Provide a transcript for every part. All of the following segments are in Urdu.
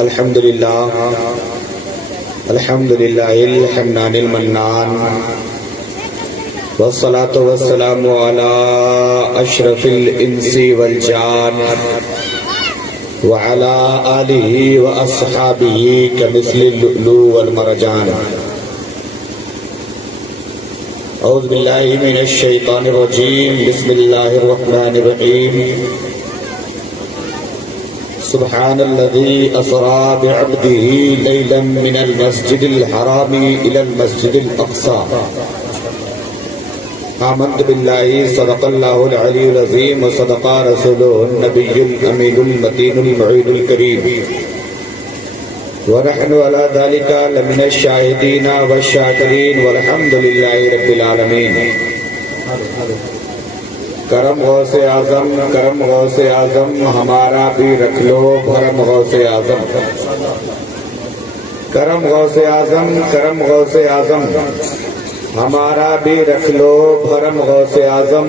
الحمد لله الحمدان المنان والصلاة والسلام على أشرف الإنس والجان وعلى آله وأصحابه كمثل اللؤلؤ والمرجان. أعوذ بالله من الشيطان الرجيم. بسم الله الرحمن الرحيم. سبحان الذي أسرى بعبده ليلا من المسجد الحرام إلى المسجد الأقصى. آمنت بالله صدق الله العلي العظيم وصدق رسوله النبي الأمين المتين المعين الكريم ونحن على ذلك لمن الشاهدين والشاكرين والحمد لله رب العالمين. کرم غوث اعظم کرم غوث اعظم ہمارا بھی رکھ لو بھرم غوث اعظم. کرم غوث اعظم کرم غوث اعظم ہمارا بھی رکھ لو بھرم غوث اعظم.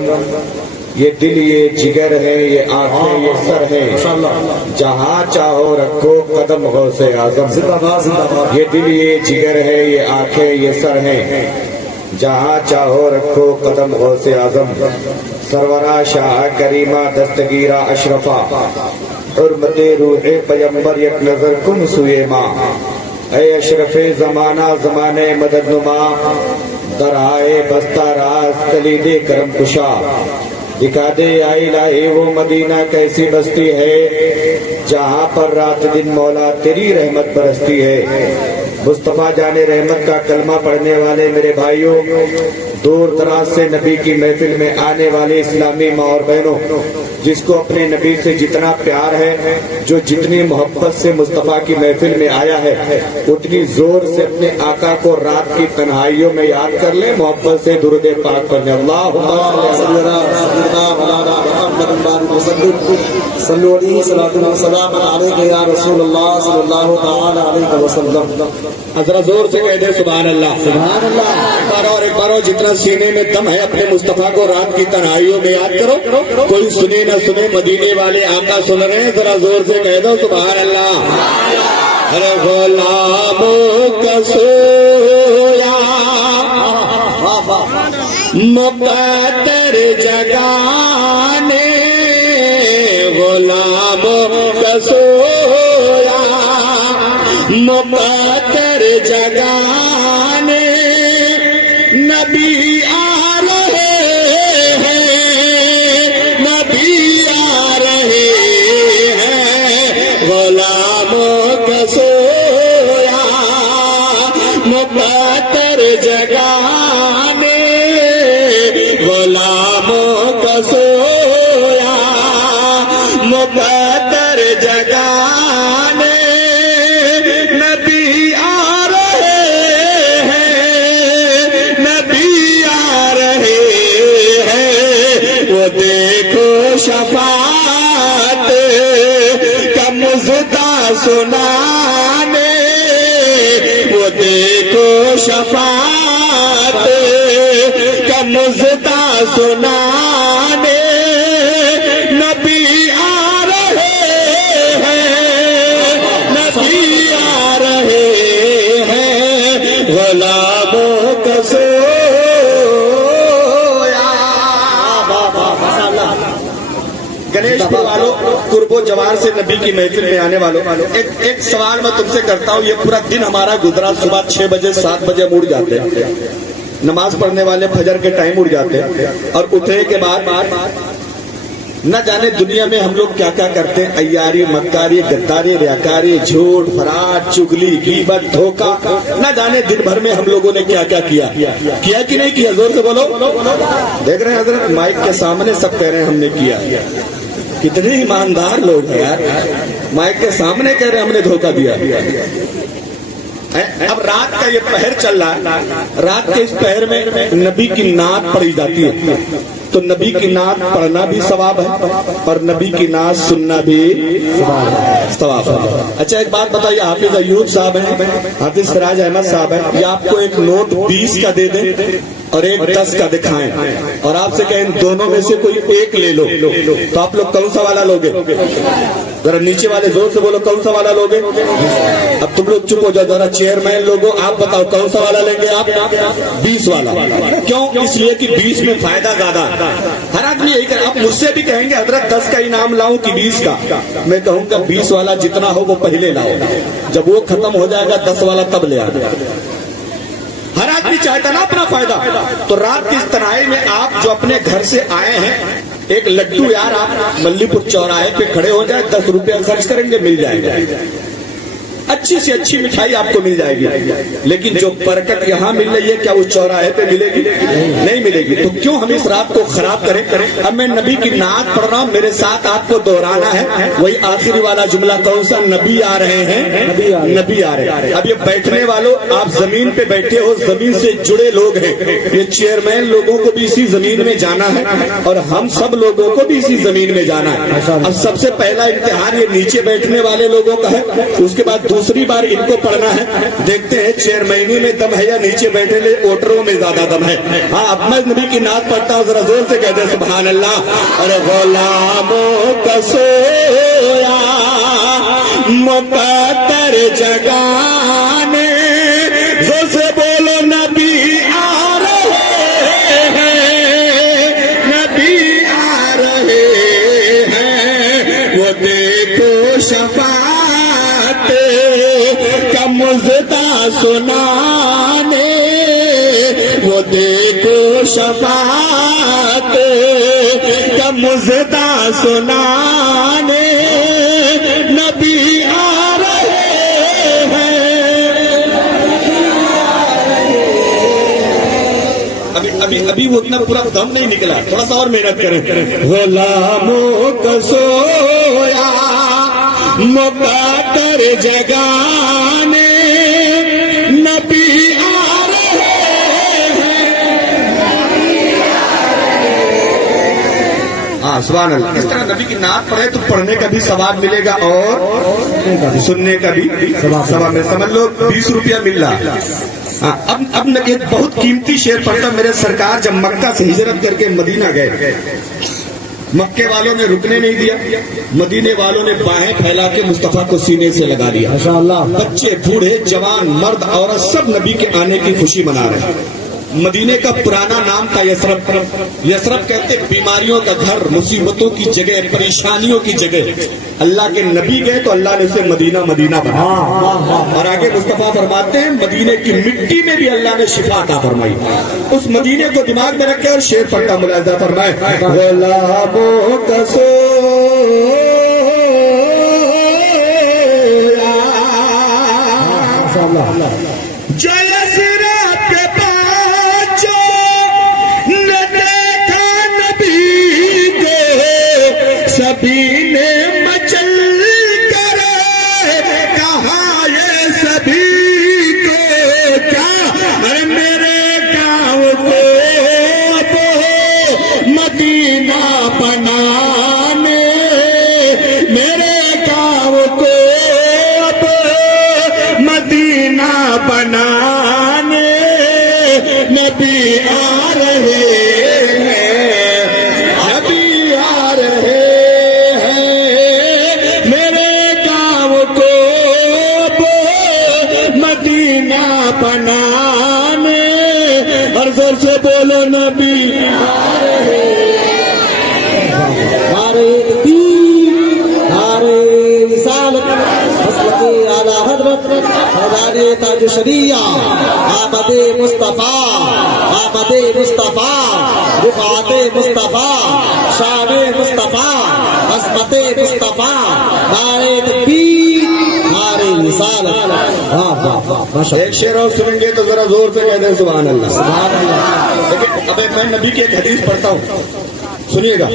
یہ دل یہ جگر ہے یہ آنکھیں یہ سر ہے جہاں چاہو رکھو قدم غوث اعظم. یہ دل یہ جگر ہے یہ آنکھیں یہ سر ہے جہاں چاہو رکھو قدم غوث اعظم. سرورہ شاہ کریمہ دستگیرہ اشرفہ حرمت روح پیمبر یک نظر کن سوئے ماں. اے اشرف زمانہ زمانے مدد نما درائے بستہ راز کلید کرم کشا. دکھا دے آئی الہی وہ مدینہ کیسی بستی ہے جہاں پر رات دن مولا تیری رحمت برستی ہے. مصطفیٰ جان رحمت کا کلمہ پڑھنے والے میرے بھائیوں، دور دراز سے نبی کی محفل میں آنے والے اسلامی ماں اور بہنوں، جس کو اپنے نبی سے جتنا پیار ہے، جو جتنی محبت سے مصطفیٰ کی محفل میں آیا ہے، اتنی زور سے اپنے آقا کو رات کی تنہائیوں میں یاد کر لیں. محبت سے درود پاک پڑھیں. ذرا زور سے کہہ دے سبحان اللہ. سبحان اللہ. اور ایک بار جتنا سینے میں دم ہے اپنے مصطفیٰ کو رات کی تنہائیوں میں یاد کرو. کوئی سنے نہ سنے، مدینے والے آقا سن رہے ہیں. ذرا زور سے کہہ دو سبحان اللہ. ارے غلاموں کا سویا مقدر جگانے، غلاموں کا سویا مقدر جگانے. نبی آ رہے ہیں نبی آ رہے ہیں، غلاموں کا سویا مقدر جگانے، غلاموں کا سویا مقدر جگانے. نبی آ رہے ہیں نبی آ رہے ہیں، وہ دیکھو شفاعت کا مژدہ سنانے، وہ دیکھو شفاعت کا مژدہ سنانے. نبی آ رہے ہیں نبی آ رہے ہیں، غلاموں کا سویا. گنیش پور والوں، قرب و جوار سے نبی کی محفل میں آنے والوں، ایک سوال میں تم سے کرتا ہوں. یہ پورا دن ہمارا گزرا، صبح 6 بجے 7 بجے ہم اٹھ جاتے ہیں، نماز پڑھنے والے فجر کے ٹائم اٹھ جاتے ہیں، اور اٹھنے کے بعد نہ جانے دنیا میں ہم لوگ کیا کیا کرتے ہیں. عیاری، مکاری، غداری، ریاکاری، جھوٹ، فراڈ، چگلی، غیبت، دھوکہ، نہ جانے دن بھر میں ہم لوگوں نے کیا کیا کیا کہ نہیں کیا. زور سے بولو. دیکھ رہے ہیں حضرت مائک کے سامنے سب کہہ رہے ہیں ہم نے کیا. کتنے ایماندار لوگ ہیں یار، مائک کے سامنے کہہ رہے ہیں ہم نے دھوکہ دیا. اب رات کا یہ پہر چل رہا ہے، رات کے اس پہر میں نبی کی نعت پڑھی جاتی ہے، تو نبی کی نعت پڑھنا بھی ثواب ہے اور نبی کی نعت سننا بھی ثواب ہے. اچھا ایک بات بتائیے، حافظ ایوب صاحب ہیں، حافظ سراج احمد صاحب ہیں، یہ آپ کو ایک نوٹ 20 کا دے دیں اور ایک 10 کا دکھائیں اور آپ سے کہیں دونوں میں سے کوئی ایک لے لو تو آپ لوگ کون سا والا لوگے؟ ذرا نیچے والے زور سے بولو کون سا والا لوگے؟ اب تم لوگ چپ ہو جاؤ، ذرا چیئرمین لوگوں آپ بتاؤ کون سا والا لیں گے آپ؟ 20 والا۔ کیوں؟ اس لیے کہ 20 میں فائدہ زیادہ۔ ہر آدمی یہی کہ آپ مجھ سے بھی کہیں گے حضرت 10 کا انعام لاؤں کہ 20 کا، میں کہوں گا 20 والا جتنا ہو وہ پہلے لاؤ، جب وہ ختم ہو جائے گا 10 والا تب لے آنا۔ ہر آدمی چاہتا نا اپنا فائدہ۔ تو رات کی اس تنہائی میں آپ جو اپنے گھر سے آئے ہیں، ایک لڈو یار آپ ملی پور چوراہے پہ کھڑے ہو جائے، 10 روپیہ خرچ کریں گے مل جائے گا، اچھی سے اچھی مٹھائی آپ کو مل جائے گی۔ لیکن جو برکت یہاں مل رہی ہے کیا وہ چوراہے پہ ملے گی؟ نہیں ملے گی۔ تو کیوں ہم اس رات کو خراب کریں؟ اب میں نبی کی نعت پڑھ رہا ہوں، میرے ساتھ آپ کو دہرانا ہے وہی آخری والا جملہ کون سا؟ نبی آ رہے ہیں، نبی آ رہے ہیں۔ اب یہ بیٹھنے والوں آپ زمین پہ بیٹھے ہو، زمین سے جڑے لوگ ہیں، یہ چیئرمین لوگوں کو بھی اسی زمین میں جانا ہے اور ہم سب لوگوں کو بھی اسی زمین میں جانا ہے۔ اب سب سے پہلا امتحان یہ نیچے بیٹھنے والے لوگوں کا ہے، اس کے بعد دوسری بار ان کو پڑھنا ہے۔ دیکھتے ہیں چیئرمینی میں دم ہے یا نیچے بیٹھے لے ووٹروں میں زیادہ دم ہے۔ ہاں اب میں نبی کی نعت پڑھتا ہوں، ذرا زور سے کہتے ہیں سبحان اللہ۔ ارے غلاموں کا سویا مقدر جگانے، زور سے بولو نبی آ رہے ہیں، نبی آ رہے ہیں، وہ دیکھو شفاعت کا مزدہ سنانے، وہ دیکھو شفاعت کا مزدہ سنانے، نبی آ رہے ہیں۔ ابھی وہ اتنا پورا دم نہیں نکلا، تھوڑا سا اور محنت کریں۔ غلاموں کا سویا مقدر جگانے، نبی آ رہے ہیں۔ ہاں سبحان اللہ۔ اس طرح نبی کی نعت پڑھے تو پڑھنے کا بھی ثواب ملے گا اور سننے کا بھی ثواب میں سمجھ لو 20 روپیہ مل رہا۔ اب ایک بہت قیمتی شعر پڑھتا، میرے سرکار جب مکہ سے ہجرت کر کے مدینہ گئے، مکے والوں نے رکنے نہیں دیا، مدینے والوں نے باہیں پھیلا کے مصطفیٰ کو سینے سے لگا دیا۔ بچے بوڑھے جوان مرد عورت سب نبی کے آنے کی خوشی منا رہے ہیں۔ مدینے کا پرانا نام تھا یثرب۔ یثرب کہتے بیماریوں کا گھر، مصیبتوں کی جگہ، پریشانیوں کی جگہ۔ اللہ کے نبی گئے تو اللہ نے اسے مدینہ مدینہ بنایا۔ اور آگے مصطفیٰ فرماتے ہیں مدینے کی مٹی میں بھی اللہ نے شفا عطا فرمائی۔ اس مدینے کو دماغ میں رکھے اور شعر پڑھتا ملاحظہ فرمائے۔ غلاموں کا سویا جو یثرب کے پاس جو نہ دیکھا نبی کو، سبھی نے مچل کر کہا یہ سبھی کو کیا، ارے میرے گاؤں کو اب مدینہ بنانے، میرے گاؤں کو اب مدینہ بنانے، نبی آ رہے ہیں، نبی آ رہے ہیں، میرے گاؤں کو اب مدینہ بنانے، اور زور سے بولو نبی آ رہے ہیں۔ نعرہ تکبیر، نعرہ رسالت، حضرت اعلیٰ حضرت فیضان تاج شریعہ، آمد مصطفیٰ، آمد مصطفیٰ، رفعت مصطفیٰ، شان مصطفیٰ، عظمت مصطفیٰ، نعرہ تکبیر، نعرہ رسالت۔ ایک شعر اور سنیں گے تو ذرا زور سے کہہ دیں سبحان اللہ، سبحان اللہ۔ لیکن اب میں نبی کی ایک حدیث پڑھتا ہوں، سنیے گا۔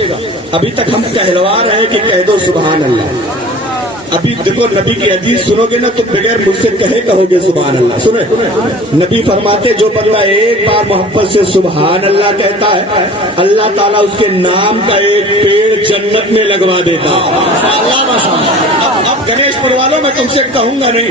ابھی تک ہم کہلوا رہے ہیں کہ کہہ دو سبحان اللہ، ابھی دیکھو نبی کی حدیث سنو گے نا تو بغیر مجھ سے کہو گے سبحان اللہ۔ سنیں نبی فرماتے جو بندہ ایک بار محبت سے سبحان اللہ کہتا ہے، اللہ تعالیٰ اس کے نام کا ایک پیڑ جنت میں لگوا دیتا ہے۔ اب گنیش پور والوں میں تم سے کہوں گا نہیں،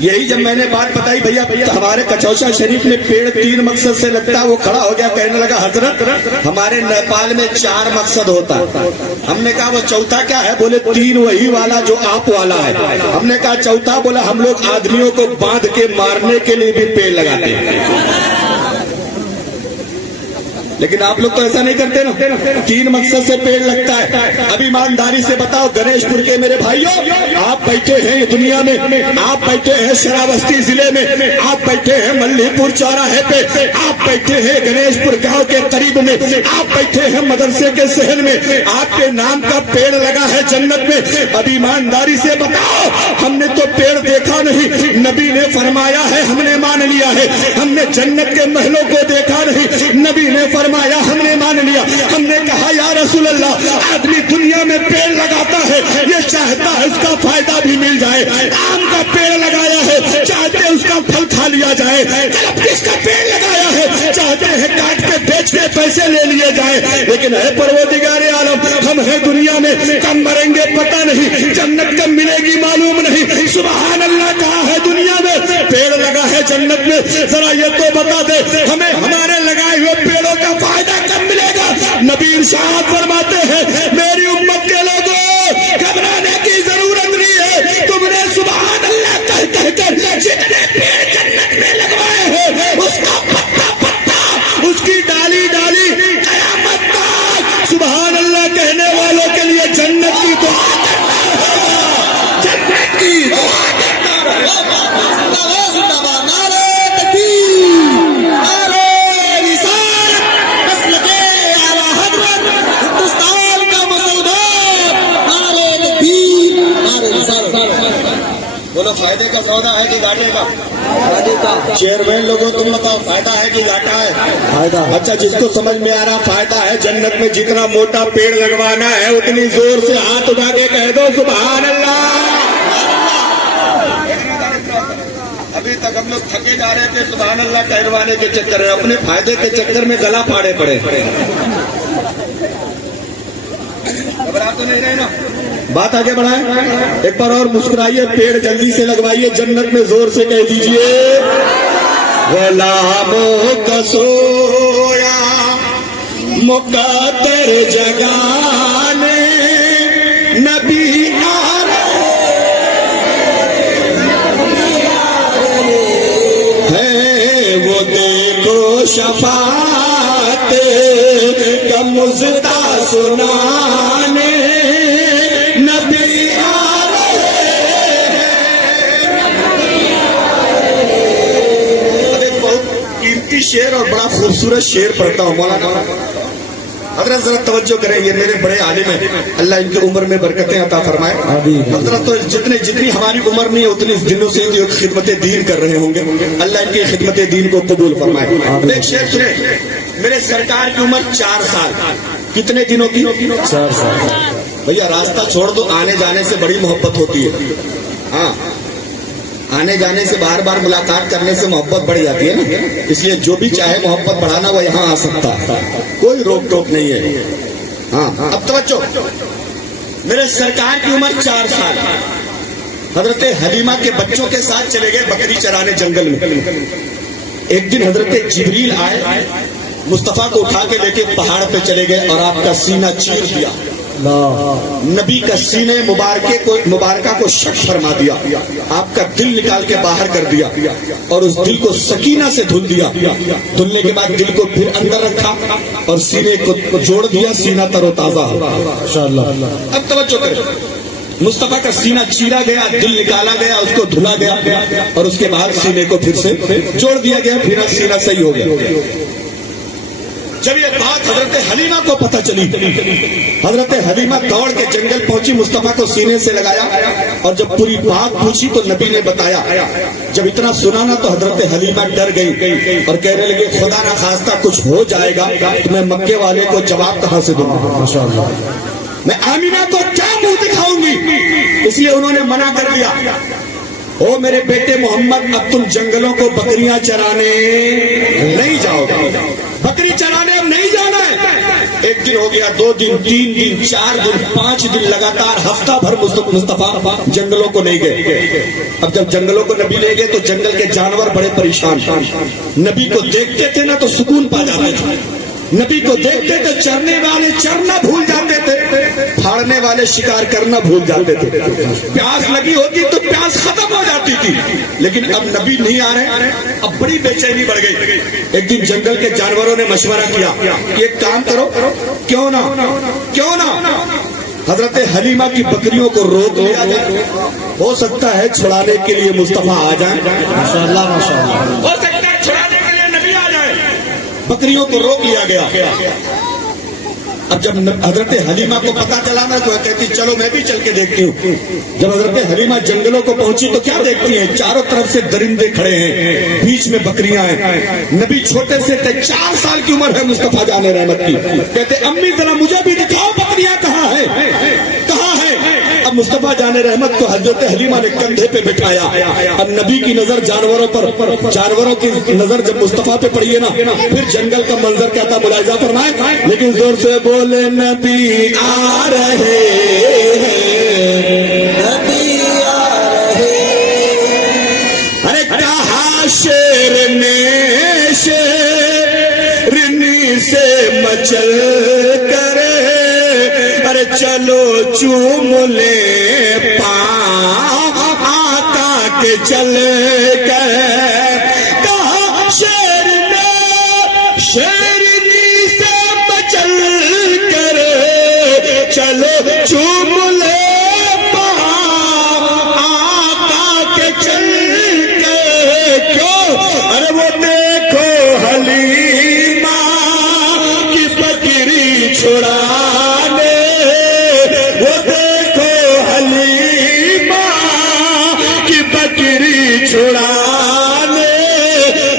یہی جب میں نے بات بتائی بھیا ہمارے کچوشا شریف میں پیڑ 3 مقصد سے لگتا ہے، وہ کھڑا ہو گیا کہنے لگا حضرت ہمارے نیپال میں 4 مقصد ہوتا ہے۔ ہم نے کہا وہ چوتھا کیا ہے؟ بولے 3 وہی والا جو آپ والا ہے۔ ہم نے کہا چوتھا؟ بولا ہم لوگ آدمیوں کو باندھ کے مارنے کے لیے بھی پیڑ لگاتے ہیں، لیکن آپ لوگ تو ایسا نہیں کرتے نا، 3 مقصد سے پیڑ لگتا ہے۔ اب ایمانداری سے بتاؤ گنیش پور کے میرے بھائیوں، آپ بیٹھے ہیں دنیا میں، آپ بیٹھے ہیں شراوستی ضلع میں، آپ بیٹھے ہیں ملی پور چوراہے پہ، آپ بیٹھے ہیں گنیش پور گاؤں کے قریب میں، آپ بیٹھے ہیں مدرسے کے صحن میں، آپ کے نام کا پیڑ لگا ہے جنت میں۔ اب ایمانداری سے بتاؤ ہم نے تو پیڑ دیکھا نہیں، نبی نے فرمایا ہے ہم نے مان لیا ہے۔ ہم نے جنت کے محلوں کو دیکھا نہیں، نبی نے فرمایا ہم نے مان لیا۔ ہم نے کہا یا رسول اللہ آدمی دنیا میں پیڑ لگاتا ہے یہ چاہتا ہے اس کا فائدہ بھی مل جائے، آم کا پیڑ لگایا ہے چاہتے اس کا پھل کھا لیا جائے، کس کا پیڑ لگایا ہے چاہتے ہیں کاٹ کے بیچ کے پیسے لے لیے جائے، لیکن اے پروردگار عالم ہم ہیں دنیا میں، کب مریں گے پتہ نہیں، جنت کب ملے گی معلوم نہیں۔ سبحان اللہ کہا ہے دنیا میں پیڑ لگا ہے جنت میں، ذرا یہ تو بتا دے ہمیں ہمارے لگائے ہوئے پیڑوں کا فائدہ کب ملے گا؟ نبی ارشاد فرماتے ہیں میری امت کے لوگوں گھبرانے کی ضرورت نہیں ہے، تم نے سبحان اللہ کہہ کر جتنے پیڑ جنت میں لگوائے ہیں اس کا پتا پتا اس کی ڈالی ڈالی قیامت تک سبحان اللہ کہنے والوں کے لیے جنت کی دعا کرتا ہوگا، جنت کی دعا کرتا ہوگا۔ بولو فائدے کا سودا ہے کہ گھاٹے کا؟ فائدے کا۔ چیئرمین لوگوں تم بتاؤ فائدہ ہے کہ گھاٹا ہے؟ فائدہ۔ اچھا جس کو سمجھ میں آ رہا فائدہ ہے، جنت میں جتنا موٹا پیڑ لگوانا ہے اتنی زور سے ہاتھ اٹھا کے کہہ دو سبحان اللہ۔ ابھی تک ہم لوگ تھکے جا رہے تھے سبحان اللہ کہلوانے کے چکر میں، اپنے فائدے کے چکر میں گلا پھاڑے پڑے۔ گھبرا تو نہیں رہے نا؟ بات آگے بڑھائیں، ایک بار اور مسکرائیے، پیڑ جلدی سے لگوائیے، جنت میں زور سے کہہ دیجئے غلاموں کا سویا مقدر جگانے نبی آ رہے ہیں، وہ دیکھو شفاعت کا مژدہ سنانے شعر اور بڑا خوبصورت شعر پڑھتا ہوں مولانا حضرت، ذرا توجہ کریں، یہ میرے بڑے عالم ہیں، اللہ ان کی عمر میں برکتیں عطا فرمائے۔ حضرت تو جتنی ہماری عمر نہیں ہے اتنی دنوں سے جو خدمت دین کر رہے ہوں گے، اللہ ان کی خدمت دین کو قبول فرمائے۔ ایک شعر سنیں، میرے سرکار کی عمر 4 سال، کتنے دنوں کی؟ 4 سال۔ بھیا راستہ چھوڑ دو، آنے جانے سے بڑی محبت ہوتی ہے، ہاں آنے جانے سے بار بار ملاقات کرنے سے محبت بڑھ جاتی ہے نا، اس لیے جو بھی چاہے محبت بڑھانا وہ یہاں آ سکتا ہے، کوئی روک ٹوک نہیں ہے۔ ہاں اب توجہ، میرے سرکار کی عمر 4 سال، حضرت حلیمہ کے بچوں کے ساتھ چلے گئے بکری چرانے جنگل میں۔ ایک دن حضرت جبریل آئے، مصطفیٰ کو اٹھا کے لے کے پہاڑ پہ چلے گئے اور آپ کا سینہ چیر دیا، نبی کا سینے مبارکہ کو شق فرما دیا، آپ کا دل نکال کے باہر کر دیا اور اس دل کو سکینہ سے دھل دیا، دھلنے کے بعد دل کو پھر اندر رکھا اور سینے کو جوڑ دیا، سینہ تر و تازہ۔ اب توجہ کریں، مصطفیٰ کا سینہ چیرا گیا، دل نکالا گیا، اس کو دھلا گیا اور اس کے بعد سینے کو پھر سے جوڑ دیا گیا، پھر سینہ صحیح ہو گیا۔ جب یہ بات حضرت حلیمہ کو پتہ چلی، حضرت حلیمہ دوڑ کے جنگل پہنچی، مصطفیٰ کو سینے سے لگایا اور جب پوری بات پوچھی تو نبی نے بتایا۔ جب اتنا سنا نا تو حضرت حلیمہ ڈر گئی اور کہنے لگے خدا نہ خواستہ کچھ ہو جائے گا تو میں مکے والے کو جواب کہاں سے دوں گا، میں آمینہ کو کیا منہ دکھاؤں گی؟ اس لیے انہوں نے منع کر دیا، او میرے بیٹے محمد اب تم جنگلوں کو بکریاں چرانے نہیں جاؤ گے، بکری چرانے اب نہیں جانا ہے، ایک دن ہو گیا، 2 دن، 3 دن، 4 دن، 5 دن لگاتار ہفتہ بھر مصطفیٰ جنگلوں کو نہیں گئے۔ اب جب جنگلوں کو نبی لے گئے تو جنگل کے جانور بڑے پریشان، نبی کو دیکھتے تھے نا تو سکون پا جاتے تھے، نبی کو دیکھتے تھے چرنے والے چرنا بھول جاتے تھے، پھاڑنے والے شکار کرنا بھول جاتے تھے، پیاس لگی ہوتی تو پیاس ختم ہو جاتی تھی، لیکن اب نبی نہیں آ رہے، اب بڑی بے چینی بڑھ گئی۔ ایک دن جنگل کے جانوروں نے مشورہ کیا کہ ایک کام کرو، کیوں نہ حضرت حلیمہ کی بکریوں کو روک لیا جائے، ہو سکتا ہے چھڑانے کے لیے مصطفیٰ آ جائیں، ماشاءاللہ ماشاءاللہ، ہو سکتا ہے چھڑانے کے لیے نبی آ جائے۔ بکریوں کو روک لیا گیا۔ اب جب حضرت حلیمہ کو پتا چلا نا تو کہتی چلو میں بھی چل کے دیکھتی ہوں۔ جب حضرت حلیمہ جنگلوں کو پہنچی تو کیا دیکھتی ہیں؟ چاروں طرف سے درندے کھڑے ہیں، بیچ میں بکریاں ہیں۔ نبی چھوٹے سے تھے، 4 سال کی عمر ہے مصطفیٰ جان رحمت کی، کہتے امی ذرا مجھے بھی دکھاؤ بکریاں کہاں ہیں، کہاں ہیں؟ اب مصطفیٰ جان رحمت کو حضرت حلیمہ نے کندھے پہ بٹھایا۔ اب نبی کی نظر جانوروں پر، جانوروں کی نظر جب مصطفیٰ پہ پڑی ہے نا، پھر جنگل کا منظر کیا تھا ملاحظہ فرمائے، لیکن زور سے بولے نبی آ رہے ہیں، نبی آ رہے، ارے کہا شیر نے شیرنی سے مچل کرے، ارے چلو چوم لے پاؤں آقا کے چل کر، کہا شیر نے شیرنی سے مچل کر، چلو چوم لے پاؤں آقا کے چل کے، کیوں؟ ارے وہ دیکھو حلیمہ کی بکری چھڑانے، وہ دیکھو حلیمہ کی بکری چھڑانے،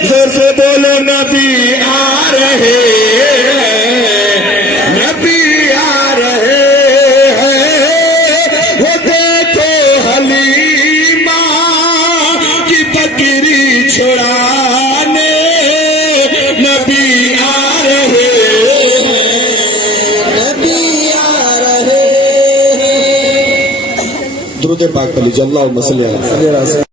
زور سے بولو نبی آ رہے ہیں، نبی آ رہے ہیں، وہ دیکھو حلیمہ کی بکری چھڑانے، نبی آ رہے ہیں، نبی آ رہے ہیں۔ درود پاک پڑھ لیجیے، اللہم صلی علی